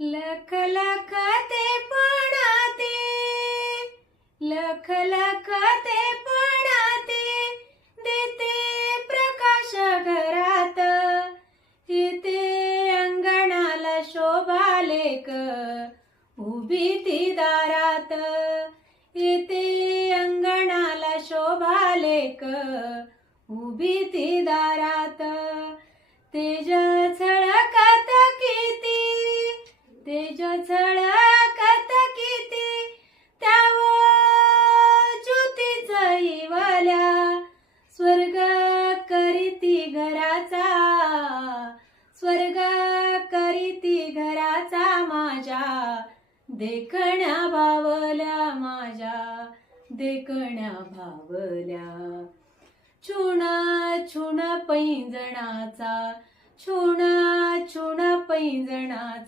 लख लख ते पणाते, लख लख ते पणाते, देते प्रकाश घरात, येते अंगणाला शोभा लेक, उभी ती दारात, येते अंगणाला शोभा लेक, उभी ती दारात. तेज झळकत किती, तेज झळकत किती, त्यावर ज्योतीच इवल्या, स्वर्ग करीती घराचा, स्वर्ग करीती घराचा माझ्या, देखण्या भावल्या माझ्या, देखण्या भावल्या. छुण छुण पैंजणाचा, छुण छुण पैंजणाचा,